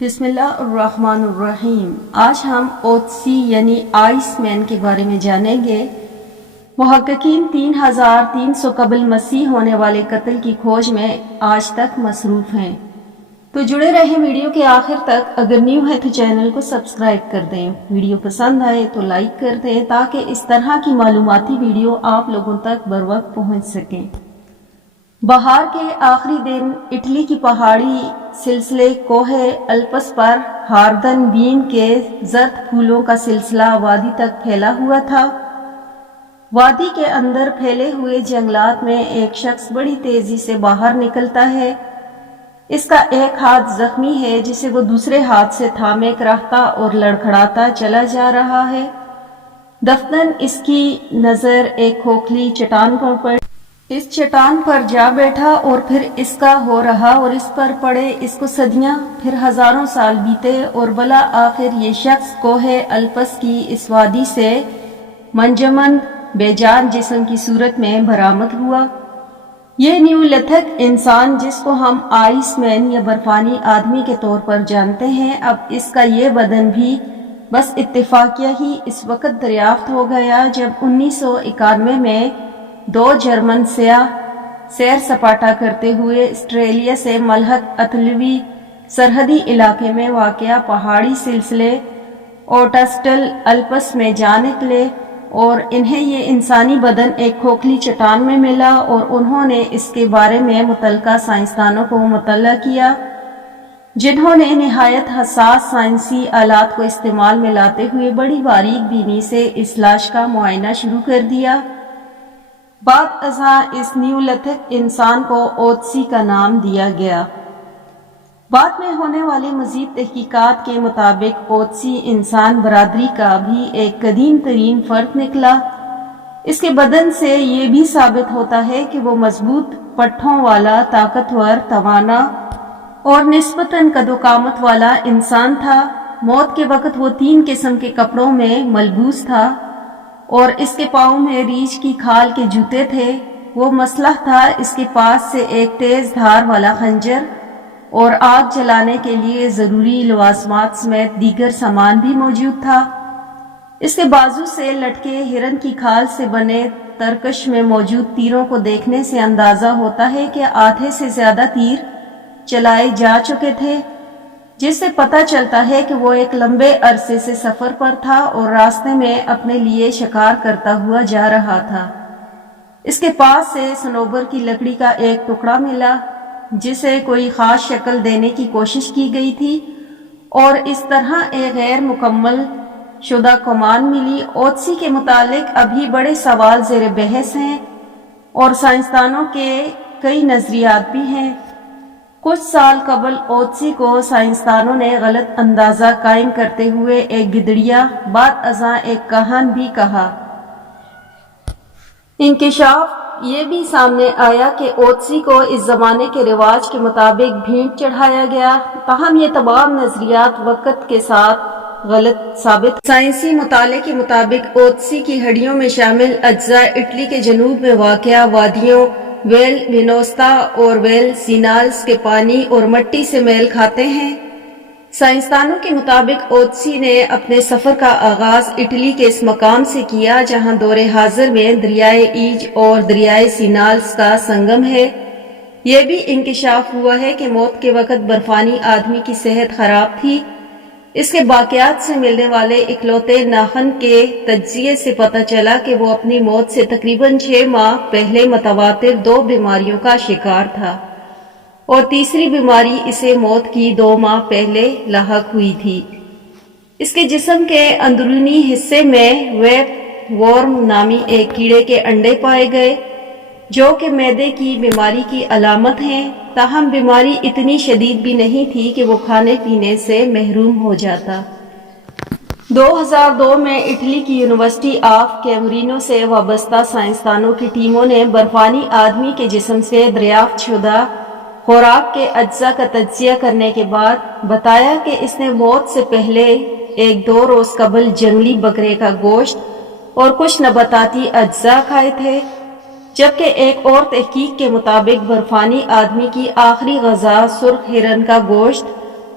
بسم اللہ الرحمن الرحیم۔ آج ہم اوتسی یعنی آئس مین کے بارے میں جانیں گے۔ محققین 3300 قبل مسیح ہونے والے قتل کی کھوج میں آج تک مصروف ہیں، تو جڑے رہیں ویڈیو کے آخر تک۔ اگر نیو ہے تو چینل کو سبسکرائب کر دیں، ویڈیو پسند آئے تو لائک کر دیں تاکہ اس طرح کی معلوماتی ویڈیو آپ لوگوں تک بروقت پہنچ سکیں۔ بہار کے آخری دن اٹلی کی پہاڑی سلسلے کوہ الپس پر ہاردن بین کے زرد پھولوں کا سلسلہ وادی تک پھیلا ہوا تھا۔ وادی کے اندر پھیلے ہوئے جنگلات میں ایک شخص بڑی تیزی سے باہر نکلتا ہے۔ اس کا ایک ہاتھ زخمی ہے جسے وہ دوسرے ہاتھ سے تھامے رہتا اور لڑکھڑاتا چلا جا رہا ہے۔ دفتن اس کی نظر ایک کھوکھلی چٹان پر پڑی۔ اس چٹان پر جا بیٹھا اور پھر اس کا ہو رہا اور اس پر پڑے۔ اس کو صدیاں پھر ہزاروں سال بیتے اور بلا آخر یہ شخص کوہ الپس کی اس وادی سے منجمد بے جان جسم کی صورت میں برآمد ہوا۔ یہ نیولتھک انسان جس کو ہم آئس مین یا برفانی آدمی کے طور پر جانتے ہیں، اب اس کا یہ بدن بھی بس اتفاقیہ ہی اس وقت دریافت ہو گیا جب 1991 میں دو جرمن سیاح سیر سپاٹا کرتے ہوئے آسٹریلیا سے ملحق اطالوی سرحدی علاقے میں واقع پہاڑی سلسلے اوٹسٹل الپس میں جا نکلے اور انہیں یہ انسانی بدن ایک کھوکھلی چٹان میں ملا، اور انہوں نے اس کے بارے میں متعلقہ سائنسدانوں کو مطلع کیا، جنہوں نے نہایت حساس سائنسی آلات کو استعمال میں لاتے ہوئے بڑی باریک بینی سے اس لاش کا معائنہ شروع کر دیا۔ بعد ازاں اس نیولتھک انسان کو اوتسی کا نام دیا گیا۔ بعد میں ہونے والی مزید تحقیقات کے مطابق اوتسی انسان برادری کا بھی ایک قدیم ترین فرد نکلا۔ اس کے بدن سے یہ بھی ثابت ہوتا ہے کہ وہ مضبوط پٹھوں والا، طاقتور، توانا اور نسبتاً قد و قامت والا انسان تھا۔ موت کے وقت وہ 3 قسم کے کپڑوں میں ملبوس تھا اور اس کے پاؤں میں ریچھ کی کھال کے جوتے تھے۔ وہ مسلح تھا، اس کے پاس سے ایک تیز دھار والا خنجر اور آگ جلانے کے لیے ضروری لوازمات سمیت دیگر سامان بھی موجود تھا۔ اس کے بازو سے لٹکے ہرن کی کھال سے بنے ترکش میں موجود تیروں کو دیکھنے سے اندازہ ہوتا ہے کہ آدھے سے زیادہ تیر چلائے جا چکے تھے، جس سے پتہ چلتا ہے کہ وہ ایک لمبے عرصے سے سفر پر تھا اور راستے میں اپنے لیے شکار کرتا ہوا جا رہا تھا۔ اس کے پاس سے صنوبر کی لکڑی کا ایک ٹکڑا ملا جسے کوئی خاص شکل دینے کی کوشش کی گئی تھی، اور اس طرح ایک غیر مکمل شدہ کمان ملی۔ اوتسی کے متعلق ابھی بڑے سوال زیر بحث ہیں اور سائنسدانوں کے کئی نظریات بھی ہیں۔ کچھ سال قبل اوتسی کو سائنسدانوں نے غلط اندازہ قائم کرتے ہوئے ایک گدڑیا، بعد ازاں ایک کاہن بھی کہا۔ انکشاف یہ بھی سامنے آیا کہ اوتسی کو اس زمانے کے رواج کے مطابق بھینٹ چڑھایا گیا، تاہم یہ تمام نظریات وقت کے ساتھ غلط ثابت۔ سائنسی مطالعے کے مطابق اوتسی کی ہڈیوں میں شامل اجزاء اٹلی کے جنوب میں واقع وادیوں ویل وینوستا اور ویل سینالس کے پانی اور مٹی سے میل کھاتے ہیں۔ سائنسدانوں کے مطابق اوتسی نے اپنے سفر کا آغاز اٹلی کے اس مقام سے کیا جہاں دور حاضر میں دریائے ایج اور دریائے سینالس کا سنگم ہے۔ یہ بھی انکشاف ہوا ہے کہ موت کے وقت برفانی آدمی کی صحت خراب تھی۔ اس کے باقیات سے ملنے والے اکلوتے ناخن کے تجزیے سے پتہ چلا کہ وہ اپنی موت سے تقریباً 6 ماہ پہلے متواتر 2 بیماریوں کا شکار تھا، اور تیسری بیماری اسے موت کی 2 ماہ پہلے لاحق ہوئی تھی۔ اس کے جسم کے اندرونی حصے میں ویپ وورم نامی ایک کیڑے کے انڈے پائے گئے جو کہ معدے کی بیماری کی علامت ہیں، تاہم بیماری اتنی شدید بھی نہیں تھی کہ وہ کھانے پینے سے محروم ہو جاتا۔ 2002 میں اٹلی کی یونیورسٹی آف کیمبریج سے وابستہ سائنسدانوں کی ٹیموں نے برفانی آدمی کے جسم سے دریافت شدہ خوراک کے اجزاء کا تجزیہ کرنے کے بعد بتایا کہ اس نے موت سے پہلے 1-2 روز قبل جنگلی بکرے کا گوشت اور کچھ نباتاتی اجزاء کھائے تھے، جبکہ ایک اور تحقیق کے مطابق برفانی آدمی کی آخری غذا سرخ ہرن کا گوشت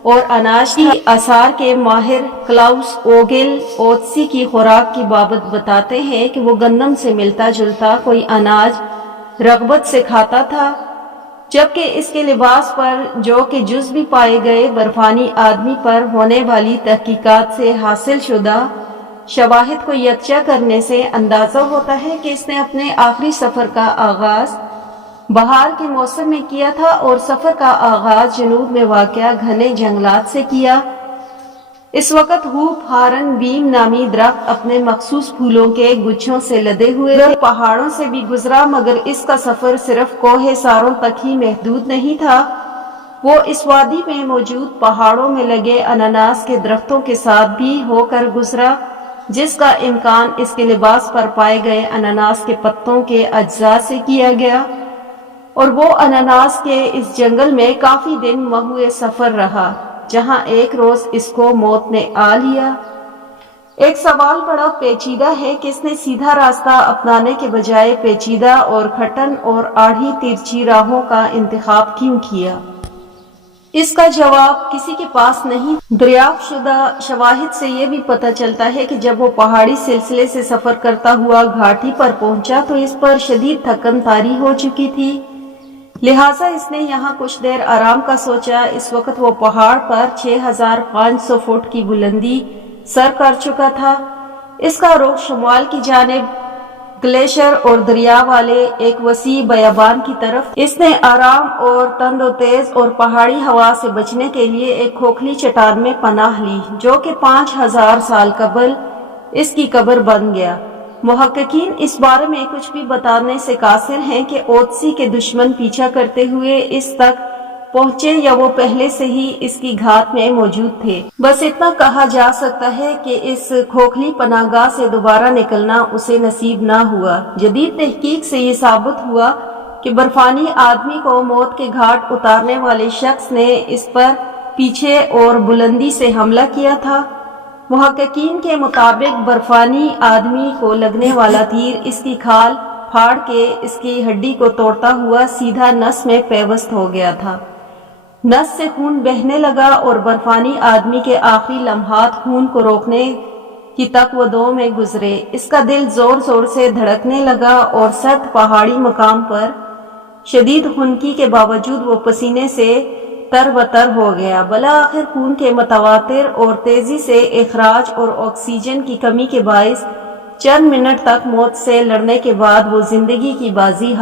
اور اناج کی آثار کے ماہر کلاؤس اوگل اوتسی کی خوراک کی بابت بتاتے ہیں کہ وہ گندم سے ملتا جلتا کوئی اناج رغبت سے کھاتا تھا، جبکہ اس کے لباس پر جو کہ جز بھی پائے گئے برفانی آدمی پر ہونے والی تحقیقات سے حاصل شدہ شواہد کو یکجا کرنے سے اندازہ ہوتا ہے کہ اس نے اپنے آخری سفر کا آغاز بہار کے موسم میں کیا تھا اور سفر کا آغاز جنوب میں واقع گھنے جنگلات سے کیا۔ اس وقت ہوپ ہارن بیم نامی درخت اپنے مخصوص پھولوں کے گچھوں سے لدے ہوئے پہاڑوں سے بھی گزرا، مگر اس کا سفر صرف کوہ ساروں تک ہی محدود نہیں تھا، وہ اس وادی میں موجود پہاڑوں میں لگے اناناس کے درختوں کے ساتھ بھی ہو کر گزرا، جس کا امکان اس کے لباس پر پائے گئے اناناس کے پتوں کے اجزاء سے کیا گیا، اور وہ اناناس کے اس جنگل میں کافی دن مہوئے سفر رہا، جہاں ایک روز اس کو موت نے آ لیا۔ ایک سوال بڑا پیچیدہ ہے کہ اس نے سیدھا راستہ اپنانے کے بجائے پیچیدہ اور کھٹن اور آڑھی ترچھی راہوں کا انتخاب کیوں کیا؟ اس کا جواب کسی کے پاس نہیں۔ دریافت شدہ شواہد سے یہ بھی پتہ چلتا ہے کہ جب وہ پہاڑی سلسلے سے سفر کرتا ہوا گھاٹی پر پہنچا تو اس پر شدید تھکن طاری ہو چکی تھی، لہٰذا اس نے یہاں کچھ دیر آرام کا سوچا۔ اس وقت وہ پہاڑ پر 6500 فٹ کی بلندی سر کر چکا تھا۔ اس کا رخ شمال کی جانب گلیشیر اور دریا والے ایک وسیع بیابان کی طرف۔ اس نے آرام اور تند و تیز اور پہاڑی ہوا سے بچنے کے لیے ایک کھوکھلی چٹان میں پناہ لی، جو کہ 5000 سال قبل اس کی قبر بن گیا۔ محققین اس بارے میں کچھ بھی بتانے سے قاصر ہیں کہ اوتسی کے دشمن پیچھا کرتے ہوئے اس تک پہنچے یا وہ پہلے سے ہی اس کی گھات میں موجود تھے۔ بس اتنا کہا جا سکتا ہے کہ اس کھوکھلی پناہ گاہ سے دوبارہ نکلنا اسے نصیب نہ ہوا۔ جدید تحقیق سے یہ ثابت ہوا کہ برفانی آدمی کو موت کے گھاٹ اتارنے والے شخص نے اس پر پیچھے اور بلندی سے حملہ کیا تھا۔ محققین کے مطابق برفانی آدمی کو لگنے والا تیر اس کی کھال پھاڑ کے اس کی ہڈی کو توڑتا ہوا سیدھا نس میں پیوست ہو گیا تھا۔ نس سے خون بہنے لگا اور برفانی آدمی کے آخری لمحات خون کو روکنے کی تقویدوں میں گزرے۔ اس کا دل زور زور سے دھڑکنے لگا اور سخت پہاڑی مقام پر شدید خنکی کے باوجود وہ پسینے سے تر و تر ہو گیا۔ بالآخر خون کے متواتر اور تیزی سے اخراج اور آکسیجن کی کمی کے باعث چند منٹ تک موت سے لڑنے کے بعد وہ زندگی کی بازی